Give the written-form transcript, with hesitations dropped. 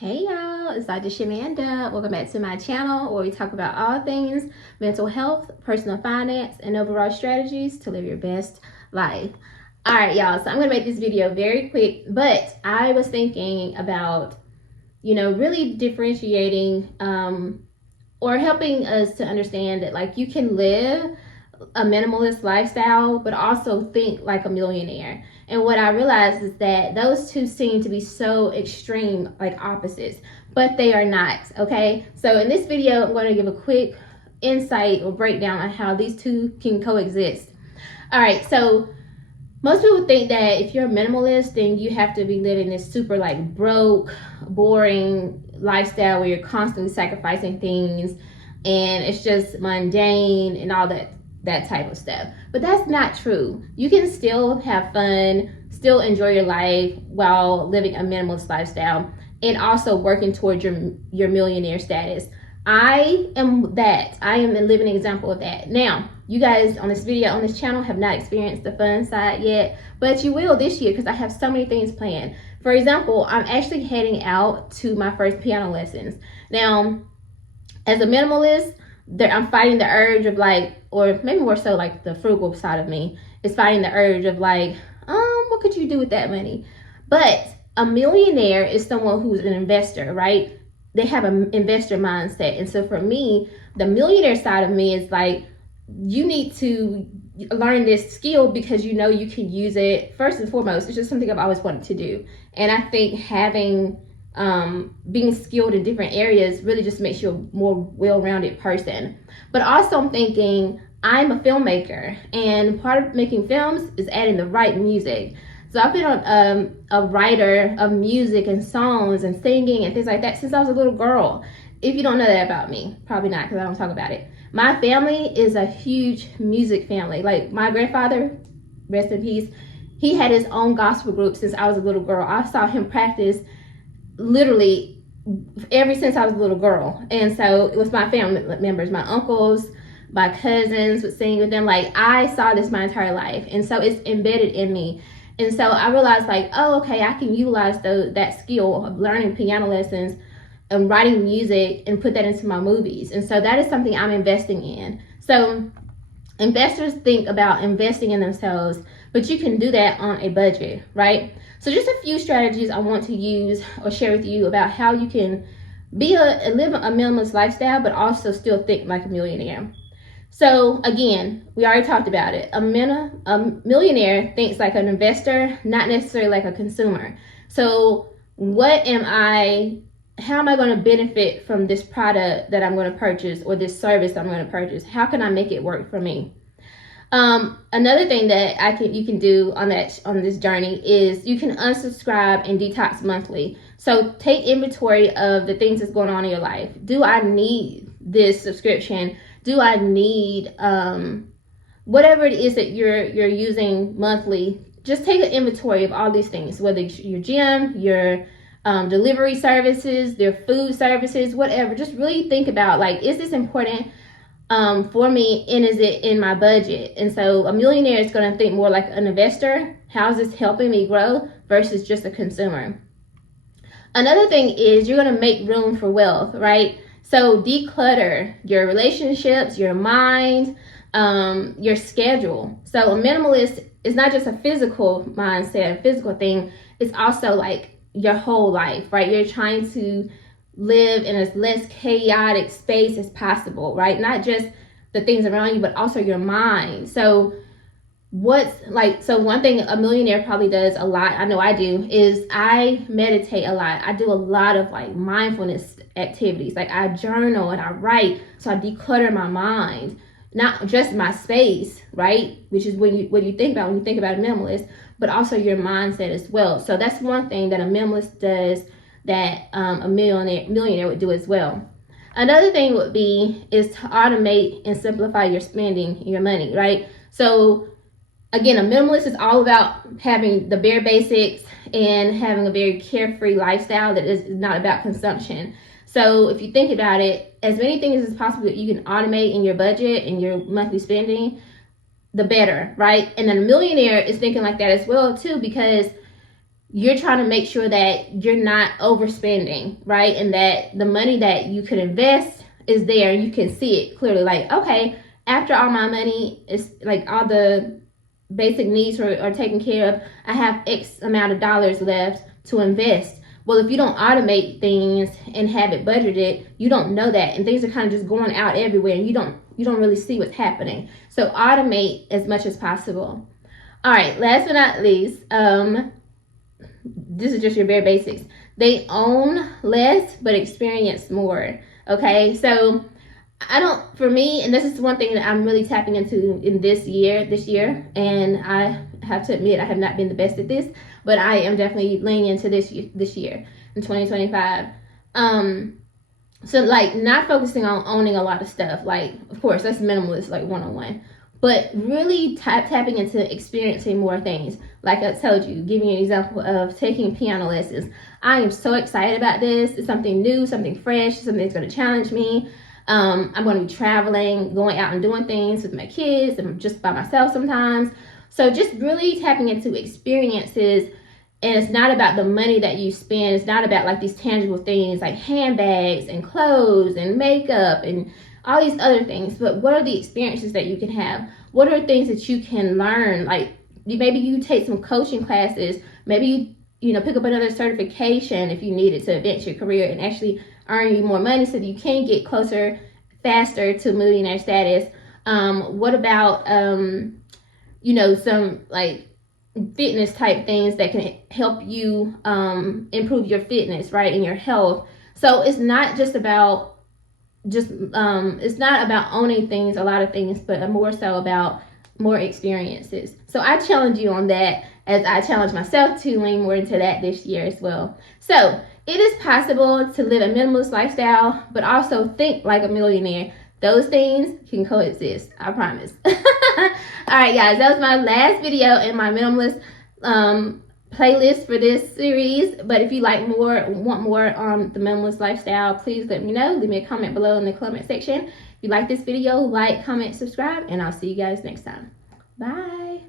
Hey y'all, it's Dr. Shamanda. Welcome back to my channel where we talk about all things mental health, personal finance, and overall strategies to live your best life. All right, y'all, so I'm going to make this video very quick, but I was thinking about, really differentiating or helping us to understand that like you can live a minimalist lifestyle, but also think like a millionaire. And what I realized is that those two seem to be so extreme, like opposites, but they are not, okay? So in this video, I'm going to give a quick insight or breakdown on how these two can coexist. All right, so most people think that if you're a minimalist, then you have to be living this super like broke, boring lifestyle where you're constantly sacrificing things and it's just mundane and all that type of stuff. But that's not true. You can still have fun, still enjoy your life while living a minimalist lifestyle and also working towards your millionaire status. I am that. I am a living example of that. Now, you guys on this video, on this channel, have not experienced the fun side yet, but you will this year because I have so many things planned. For example, I'm actually heading out to my first piano lessons. Now, as a minimalist, I'm fighting the urge of like, or maybe more so like the frugal side of me is fighting the urge of like, what could you do with that money? But a millionaire is someone who's an investor, right? They have an investor mindset. And so for me, the millionaire side of me is like, you need to learn this skill because you know you can use it. First and foremost, it's just something I've always wanted to do. And I think having being skilled in different areas really just makes you a more well-rounded person. But also I'm thinking I'm a filmmaker, and part of making films is adding the right music. So I've been a writer of music and songs and singing and things like that since I was a little girl. If you don't know that about me, probably not because I don't talk about it. My family is a huge music family. Like my grandfather, rest in peace, he had his own gospel group since I was a little girl. I saw him practice literally ever since I was a little girl. And so it was my family members, my uncles, my cousins would sing with them. Like I saw this my entire life. And so it's embedded in me. And so I realized like, oh, okay, I can utilize that skill of learning piano lessons and writing music and put that into my movies. And so that is something I'm investing in. So investors think about investing in themselves, but you can do that on a budget, right? So just a few strategies I want to use or share with you about how you can live a minimalist lifestyle, but also still think like a millionaire. So again, we already talked about it. A millionaire thinks like an investor, not necessarily like a consumer. So how am I going to benefit from this product that I'm going to purchase or this service I'm going to purchase? How can I make it work for me? Another thing that you can do on this journey is you can unsubscribe and detox monthly. So take inventory of the things that's going on in your life. Do I need this subscription? Do I need whatever it is that you're using monthly? Just take an inventory of all these things, whether it's your gym, your delivery services, their food services, whatever. Just really think about like, is this important for me, and is it in my budget? And so a millionaire is going to think more like an investor. How is this helping me grow versus just a consumer? Another thing is you're going to make room for wealth, right? So declutter your relationships, your mind, your schedule. So a minimalist is not just a physical mindset, a physical thing. It's also like your whole life, right? You're trying to live in as less chaotic space as possible, right? Not just the things around you, but also your mind. So one thing a millionaire probably does a lot, I know I do, is I meditate a lot. I do a lot of like mindfulness activities. Like I journal and I write, so I declutter my mind, not just my space, right? Which is what you think about when you think about a minimalist, but also your mindset as well. So that's one thing that a minimalist does that a millionaire would do as well. Another thing would be is to automate and simplify your spending, your money, right? So again, a minimalist is all about having the bare basics and having a very carefree lifestyle that is not about consumption. So if you think about it, as many things as possible that you can automate in your budget and your monthly spending, the better, right? And then a millionaire is thinking like that as well too, because you're trying to make sure that you're not overspending, right? And that the money that you could invest is there and you can see it clearly. Like, okay, after all my money is like all the basic needs are taken care of, I have X amount of dollars left to invest. Well, if you don't automate things and have it budgeted, you don't know that, and things are kind of just going out everywhere, and you don't really see what's happening. So automate as much as possible. All right, last but not least, this is just your bare basics. They own less but experience more. Okay, so for me, and this is one thing that I'm really tapping into in this year, and I have to admit I have not been the best at this, but I am definitely leaning into this year in 2025. So like not focusing on owning a lot of stuff. Like, of course, that's minimalist, like 101. But really tapping into experiencing more things. Like I told you, giving you an example of taking piano lessons. I am so excited about this. It's something new, something fresh, something that's going to challenge me. I'm going to be traveling, going out and doing things with my kids and just by myself sometimes. So just really tapping into experiences. And it's not about the money that you spend. It's not about like these tangible things like handbags and clothes and makeup and all these other things. But what are the experiences that you can have? What are things that you can learn? Like maybe you take some coaching classes. Maybe you pick up another certification if you need it to advance your career and actually earn you more money so that you can get closer, faster to millionaire status. What about some like fitness type things that can help you improve your fitness, right, and your health. So it's not just about it's not about owning things, a lot of things, but more so about more experiences. So I challenge you on that, as I challenge myself to lean more into that this year as well. So it is possible to live a minimalist lifestyle, but also think like a millionaire. Those things can coexist, I promise. All right, guys, that was my last video in my minimalist playlist for this series. But if you want more on the minimalist lifestyle, please let me know. Leave me a comment below in the comment section. If you like this video, like, comment, subscribe, and I'll see you guys next time. Bye.